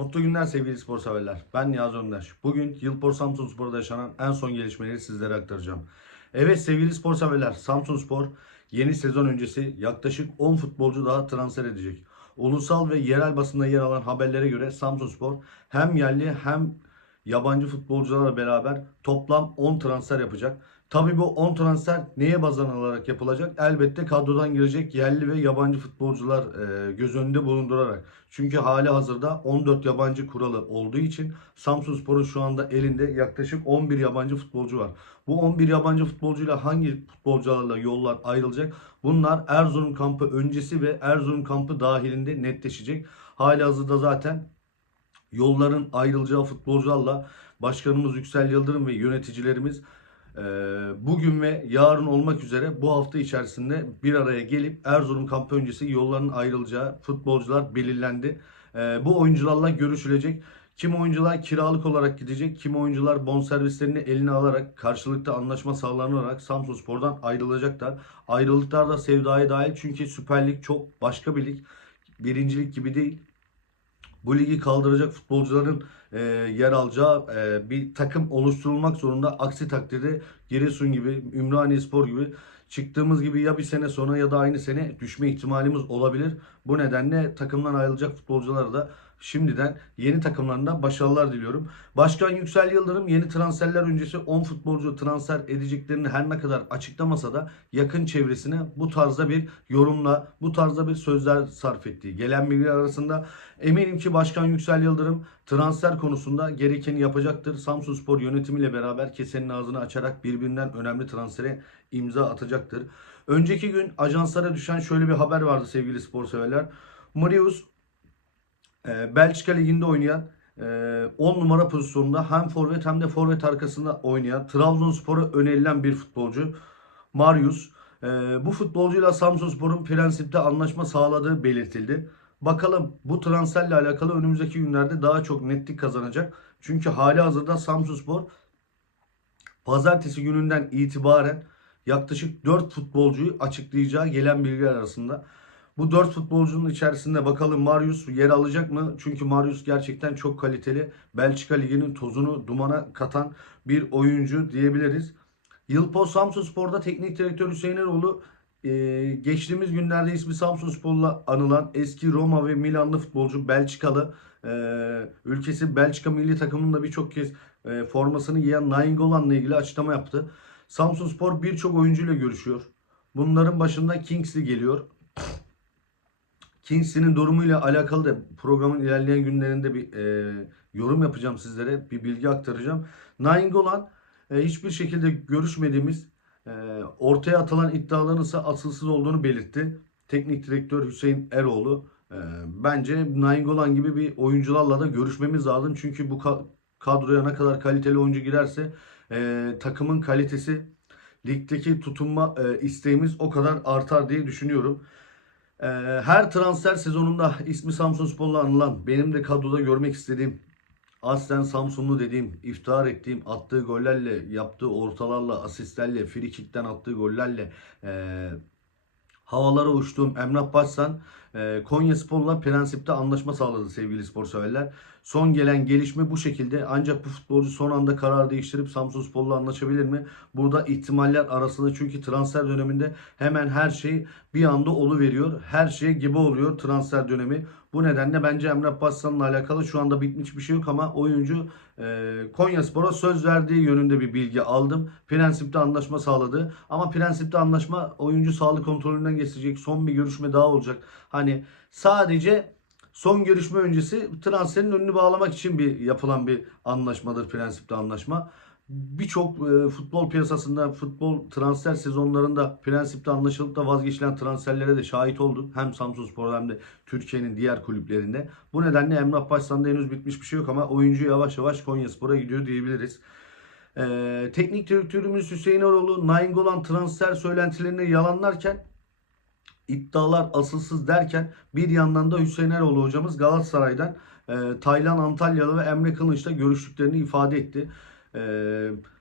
Mutlu günler sevgili spor severler. Ben Niyazi Öndaş. Bugün Yılpor Samsun Spor'da yaşanan en son gelişmeleri sizlere aktaracağım. Evet sevgili spor severler, Samsun Spor yeni sezon öncesi yaklaşık 10 futbolcu daha transfer edecek. Ulusal ve yerel basında yer alan haberlere göre Samsun Spor hem yerli hem yabancı futbolcularla beraber toplam 10 transfer yapacak. Tabii bu 10 transfer neye baz alınarak yapılacak? Elbette kadrodan girecek yerli ve yabancı futbolcular e, göz önünde bulundurarak. Çünkü hali hazırda 14 yabancı kuralı olduğu için Samsun Spor'un şu anda elinde yaklaşık 11 yabancı futbolcu var. Bu 11 yabancı futbolcuyla hangi futbolcularla yollar ayrılacak? Bunlar Erzurum kampı öncesi ve Erzurum kampı dahilinde netleşecek. Hali hazırda zaten yolların ayrılacağı futbolcularla başkanımız Yüksel Yıldırım ve yöneticilerimiz bugün ve yarın olmak üzere bu hafta içerisinde bir araya gelip Erzurum kampı öncesi yolların ayrılacağı futbolcular belirlendi. E, bu oyuncularla görüşülecek. Kim oyuncular kiralık olarak gidecek, kim oyuncular bonservislerini eline alarak karşılıklı anlaşma sağlanarak Samsun Spor'dan ayrılacaklar. Ayrılıklar da sevdaya dahil çünkü Süper Lig çok başka bir lig. Birincilik gibi değil bu ligi kaldıracak futbolcuların e, yer alacağı e, bir takım oluşturulmak zorunda. Aksi takdirde Giresun gibi, Ümraniye Spor gibi çıktığımız gibi ya bir sene sonra ya da aynı sene düşme ihtimalimiz olabilir. Bu nedenle takımdan ayrılacak futbolculara da şimdiden yeni takımlarında başarılar diliyorum. Başkan Yüksel Yıldırım yeni transferler öncesi 10 futbolcu transfer edeceklerini her ne kadar açıklamasa da yakın çevresine bu tarzda bir yorumla, bu tarzda bir sözler sarf ettiği gelen bilgiler arasında eminim ki Başkan Yüksel Yıldırım transfer konusunda gerekeni yapacaktır. Samsun Spor yönetimiyle beraber kesenin ağzını açarak birbirinden önemli transfere imza atacaktır. Önceki gün ajanslara düşen şöyle bir haber vardı sevgili spor severler. Marius e, Belçika Ligi'nde oynayan e, 10 numara pozisyonunda hem forvet hem de forvet arkasında oynayan Trabzonspor'a önerilen bir futbolcu Marius. E, bu futbolcuyla Samsunspor'un prensipte anlaşma sağladığı belirtildi. Bakalım bu transferle alakalı önümüzdeki günlerde daha çok netlik kazanacak. Çünkü hali hazırda Samsunspor pazartesi gününden itibaren yaklaşık 4 futbolcuyu açıklayacağı gelen bilgiler arasında. Bu 4 futbolcunun içerisinde bakalım Marius yer alacak mı? Çünkü Marius gerçekten çok kaliteli. Belçika Ligi'nin tozunu dumana katan bir oyuncu diyebiliriz. Yılpoz Samsunspor'da teknik direktör Hüseyin Eroğlu e, geçtiğimiz günlerde ismi Samsunspor'la anılan eski Roma ve Milanlı futbolcu Belçikalı e, ülkesi Belçika milli takımında birçok kez e, formasını giyen Nainggolan'la ilgili açıklama yaptı. Samsunspor birçok oyuncuyla görüşüyor. Bunların başında Kingsley geliyor. Kingsley'nin durumuyla alakalı da programın ilerleyen günlerinde bir e, yorum yapacağım sizlere. Bir bilgi aktaracağım. Nainggolan e, hiçbir şekilde görüşmediğimiz e, ortaya atılan iddiaların ise asılsız olduğunu belirtti. Teknik direktör Hüseyin Eroğlu. E, bence Nainggolan gibi bir oyuncularla da görüşmemiz lazım. Çünkü bu ka- kadroya ne kadar kaliteli oyuncu girerse e, takımın kalitesi ligdeki tutunma e, isteğimiz o kadar artar diye düşünüyorum. E, her transfer sezonunda ismi Samsunspor'la anılan, benim de kadroda görmek istediğim, aslen Samsunlu dediğim, iftihar ettiğim, attığı gollerle, yaptığı ortalarla, asistlerle, frikikten attığı gollerle e, havalara uçtuğum Emrah Başsan e, Konya Spor'la prensipte anlaşma sağladı sevgili spor severler. Son gelen gelişme bu şekilde ancak bu futbolcu son anda karar değiştirip Samsun Spor'la anlaşabilir mi? Burada ihtimaller arasında çünkü transfer döneminde hemen her şey bir anda veriyor. Her şey gibi oluyor transfer dönemi. Bu nedenle bence Emrah Başsan'la alakalı şu anda bitmiş bir şey yok ama oyuncu e, Konya Spor'a söz verdiği yönünde bir bilgi aldım. Prensipte anlaşma sağladı. Ama prensipte anlaşma oyuncu sağlık kontrolünden geçecek. Son bir görüşme daha olacak. Hani sadece son görüşme öncesi transferin önünü bağlamak için bir yapılan bir anlaşmadır prensipte anlaşma. Birçok e, futbol piyasasında, futbol transfer sezonlarında prensipte anlaşılıp da vazgeçilen transferlere de şahit olduk. Hem Samsunspor hem de Türkiye'nin diğer kulüplerinde. Bu nedenle Emrah Başsan'da henüz bitmiş bir şey yok ama oyuncu yavaş yavaş Konyaspor'a gidiyor diyebiliriz. Ee, teknik direktörümüz Hüseyin Eroğlu Nainggolan transfer söylentilerini yalanlarken iddialar asılsız derken bir yandan da Hüseyin Eroğlu hocamız Galatasaray'dan e, Taylan Antalyalı ve Emre Kılınç'la görüştüklerini ifade etti. E,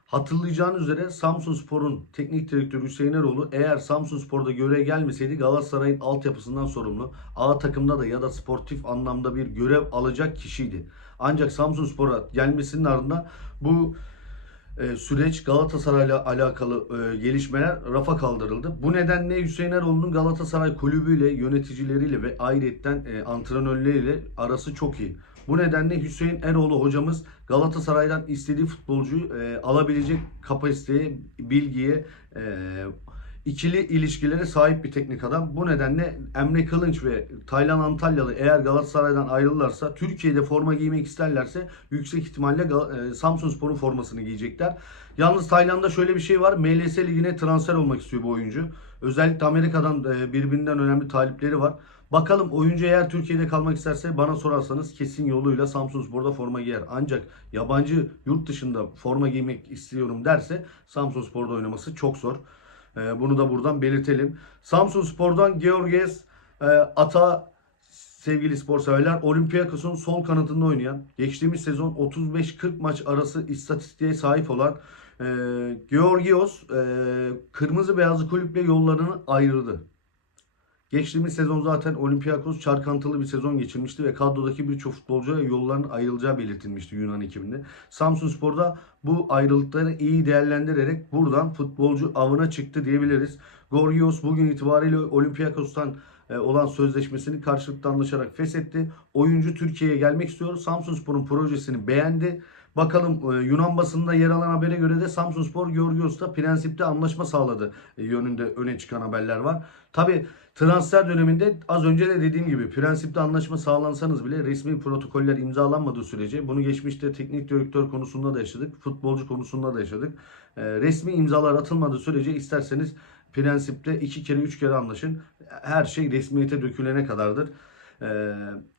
Hatırlayacağınız üzere Samsun Spor'un teknik direktörü Hüseyin Eroğlu eğer Samsun Spor'da görev gelmeseydi Galatasaray'ın altyapısından sorumlu. A takımda da ya da sportif anlamda bir görev alacak kişiydi. Ancak Samsun Spor'a gelmesinin ardından bu e, süreç Galatasaray'la alakalı e, gelişmeler rafa kaldırıldı. Bu nedenle Hüseyin Eroğlu'nun Galatasaray kulübüyle, yöneticileriyle ve ayrıyetten e, antrenörleriyle arası çok iyi. Bu nedenle Hüseyin Eroğlu hocamız Galatasaray'dan istediği futbolcuyu e, alabilecek kapasiteye, bilgiye, ikili ilişkilere sahip bir teknik adam. Bu nedenle Emre Kılınç ve Taylan Antalyalı eğer Galatasaray'dan ayrılırlarsa Türkiye'de forma giymek isterlerse yüksek ihtimalle Gal- e, Samsun Spor'un formasını giyecekler. Yalnız Tayland'da şöyle bir şey var. MLS ligine transfer olmak istiyor bu oyuncu. Özellikle Amerika'dan e, birbirinden önemli talipleri var. Bakalım oyuncu eğer Türkiye'de kalmak isterse bana sorarsanız kesin yoluyla Samsun Spor'da forma giyer. Ancak yabancı yurt dışında forma giymek istiyorum derse Samsun Spor'da oynaması çok zor. Ee, Bunu da buradan belirtelim. Samsun Spor'dan Georges e, Ata sevgili spor severler Olympiakos'un sol kanadında oynayan geçtiğimiz sezon 35-40 maç arası istatistiğe sahip olan e, Georgios e, kırmızı beyazlı kulüple yollarını ayırdı. Geçtiğimiz sezon zaten Olympiakos çarkantılı bir sezon geçirmişti ve kadrodaki birçok futbolcuya yolların ayrılacağı belirtilmişti Yunan ekibinde. Samsun Spor'da bu ayrılıkları iyi değerlendirerek buradan futbolcu avına çıktı diyebiliriz. Gorgios bugün itibariyle Olympiakos'tan e, olan sözleşmesini karşılıklı anlaşarak feshetti. Oyuncu Türkiye'ye gelmek istiyor. Samsun Spor'un projesini beğendi. Bakalım e, Yunan basında yer alan habere göre de Samsunspor Georgios'ta prensipte anlaşma sağladı e, yönünde öne çıkan haberler var. Tabi transfer döneminde az önce de dediğim gibi prensipte anlaşma sağlansanız bile resmi protokoller imzalanmadığı sürece bunu geçmişte teknik direktör konusunda da yaşadık, futbolcu konusunda da yaşadık. E, resmi imzalar atılmadığı sürece isterseniz prensipte iki kere üç kere anlaşın. Her şey resmiyete dökülene kadardır. E,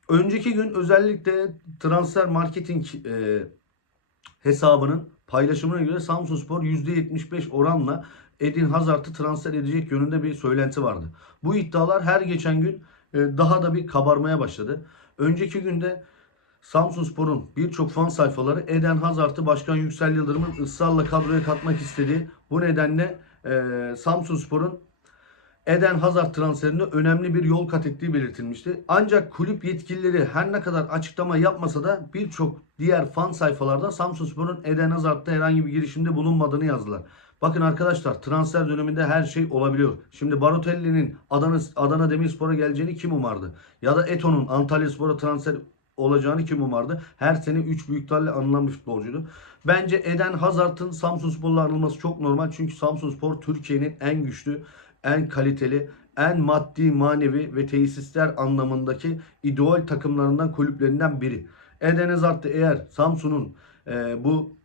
önceki gün özellikle transfer marketing e, hesabının paylaşımına göre Samsunspor %75 oranla Edin Hazard'ı transfer edecek yönünde bir söylenti vardı. Bu iddialar her geçen gün e, daha da bir kabarmaya başladı. Önceki günde Samsunspor'un birçok fan sayfaları Eden Hazard'ı Başkan Yüksel Yıldırım'ın ısrarla kadroya katmak istediği bu nedenle e, Samsunspor'un Eden Hazard transferinde önemli bir yol kat ettiği belirtilmişti. Ancak kulüp yetkilileri her ne kadar açıklama yapmasa da birçok diğer fan sayfalarda Samsunspor'un Eden Hazard'da herhangi bir girişimde bulunmadığını yazdılar. Bakın arkadaşlar transfer döneminde her şey olabiliyor. Şimdi Barotelli'nin Adana, Adana Demirspor'a geleceğini kim umardı? Ya da Eto'nun Antalyaspor'a transfer olacağını kim umardı? Her sene 3 büyüklerle anılan bir futbolcuydu. Bence Eden Hazard'ın Samsunspor'la anılması çok normal. Çünkü Samsunspor Türkiye'nin en güçlü, en kaliteli, en maddi, manevi ve tesisler anlamındaki ideal takımlarından, kulüplerinden biri. Eden Hazard eğer Samsun'un e, bu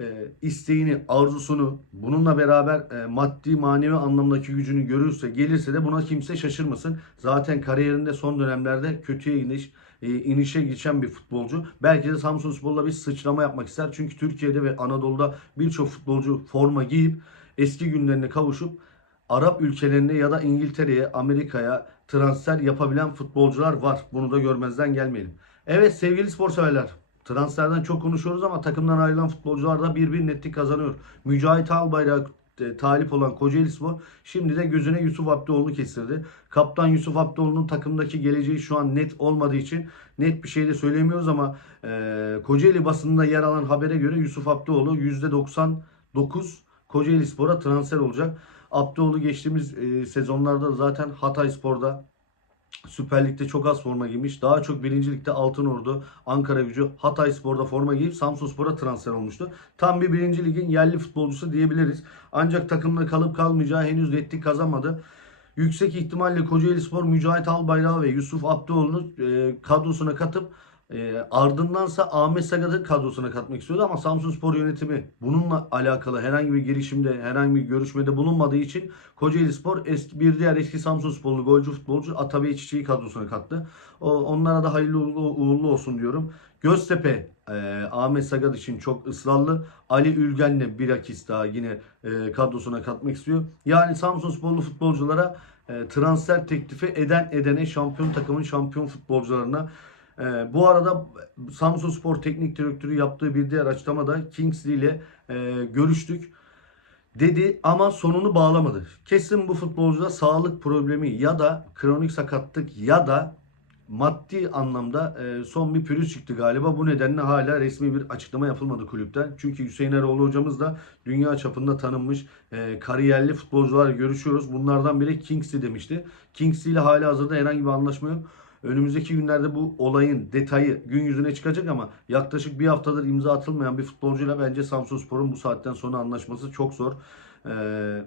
e, isteğini, arzusunu bununla beraber e, maddi manevi anlamdaki gücünü görürse, gelirse de buna kimse şaşırmasın. Zaten kariyerinde son dönemlerde kötüye iniş, e, inişe geçen bir futbolcu. Belki de Samsunspor'la bir sıçrama yapmak ister. Çünkü Türkiye'de ve Anadolu'da birçok futbolcu forma giyip eski günlerine kavuşup Arap ülkelerine ya da İngiltere'ye, Amerika'ya transfer yapabilen futbolcular var. Bunu da görmezden gelmeyelim. Evet sevgili spor severler. Transferden çok konuşuyoruz ama takımdan ayrılan futbolcular da bir bir netlik kazanıyor. Mücahit Albayrak e, talip olan Kocaeli Spor şimdi de gözüne Yusuf Abdioğlu'nu kestirdi. Kaptan Yusuf Abdioğlu'nun takımdaki geleceği şu an net olmadığı için net bir şey de söylemiyoruz ama e, Kocaeli basınında yer alan habere göre Yusuf Abdioğlu %99 Kocaeli Spor'a transfer olacak. Abdioğlu geçtiğimiz e, sezonlarda zaten Hatay Spor'da Süper Lig'de çok az forma giymiş. Daha çok 1. Lig'de Altınordu, Ankara Gücü, Hatay Spor'da forma giyip Samsun Spor'a transfer olmuştu. Tam bir 1. Lig'in yerli futbolcusu diyebiliriz. Ancak takımda kalıp kalmayacağı henüz netlik kazanmadı. Yüksek ihtimalle Kocaeli Spor Mücahit Albayrak ve Yusuf Abdioğlu'nu e, kadrosuna katıp e, ardındansa Ahmet Sagat'ı kadrosuna katmak istiyordu ama Samsun Spor yönetimi bununla alakalı herhangi bir girişimde, herhangi bir görüşmede bulunmadığı için Kocaeli Spor eski, bir diğer eski Samsun Sporlu golcü futbolcu Atabey Çiçek'i kadrosuna kattı. O, onlara da hayırlı uğurlu, uğurlu olsun diyorum. Göztepe e, Ahmet Sagat için çok ısrarlı. Ali Ülgen'le bir akis daha yine e, kadrosuna katmak istiyor. Yani Samsun Sporlu futbolculara e, transfer teklifi eden edene şampiyon takımın şampiyon futbolcularına Ee, bu arada Samsun Spor Teknik Direktörü yaptığı bir diğer açıklamada Kingsley ile e, görüştük dedi ama sonunu bağlamadı. Kesin bu futbolcuda sağlık problemi ya da kronik sakatlık ya da maddi anlamda e, son bir pürüz çıktı galiba. Bu nedenle hala resmi bir açıklama yapılmadı kulüpten. Çünkü Hüseyin Eroğlu hocamız da dünya çapında tanınmış e, kariyerli futbolcularla görüşüyoruz. Bunlardan biri Kingsley demişti. Kingsley ile hala hazırda herhangi bir anlaşma yok. Önümüzdeki günlerde bu olayın detayı gün yüzüne çıkacak ama yaklaşık bir haftadır imza atılmayan bir futbolcuyla bence Samsunspor'un bu saatten sonra anlaşması çok zor. Ee,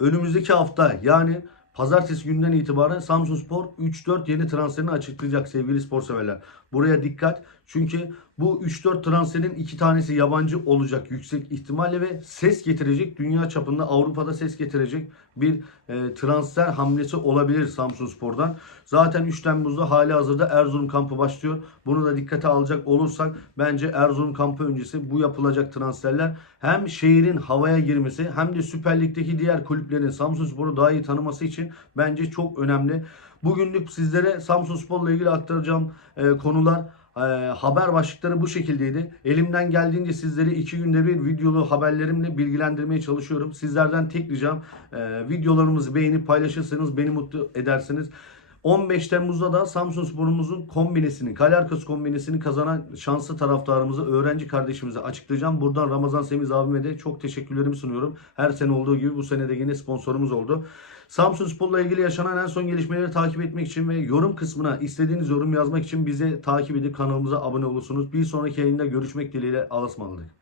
önümüzdeki hafta yani pazartesi günden itibaren Samsunspor 3-4 yeni transferini açıklayacak sevgili spor severler. Buraya dikkat. Çünkü bu 3-4 transferin iki tanesi yabancı olacak yüksek ihtimalle ve ses getirecek. Dünya çapında Avrupa'da ses getirecek bir e, transfer hamlesi olabilir Samsunspor'dan. Zaten 3 Temmuz'da hali hazırda Erzurum kampı başlıyor. Bunu da dikkate alacak olursak bence Erzurum kampı öncesi bu yapılacak transferler hem şehrin havaya girmesi hem de Süper Lig'deki diğer kulüplerin Samsunspor'u daha iyi tanıması için bence çok önemli. Bugünlük sizlere Samsunspor'la ilgili aktaracağım e, konular e, haber başlıkları bu şekildeydi. Elimden geldiğince sizleri iki günde bir videolu haberlerimle bilgilendirmeye çalışıyorum. Sizlerden tek ricam e, videolarımızı beğenip paylaşırsanız beni mutlu edersiniz. 15 Temmuz'da da Samsun Spor'umuzun kombinesini, kale arkası kombinesini kazanan şanslı taraftarımızı, öğrenci kardeşimize açıklayacağım. Buradan Ramazan Semiz abime de çok teşekkürlerimi sunuyorum. Her sene olduğu gibi bu sene de yine sponsorumuz oldu. Samsun Spor'la ilgili yaşanan en son gelişmeleri takip etmek için ve yorum kısmına istediğiniz yorum yazmak için bize takip edip kanalımıza abone olursunuz. Bir sonraki yayında görüşmek dileğiyle. Alasmalık.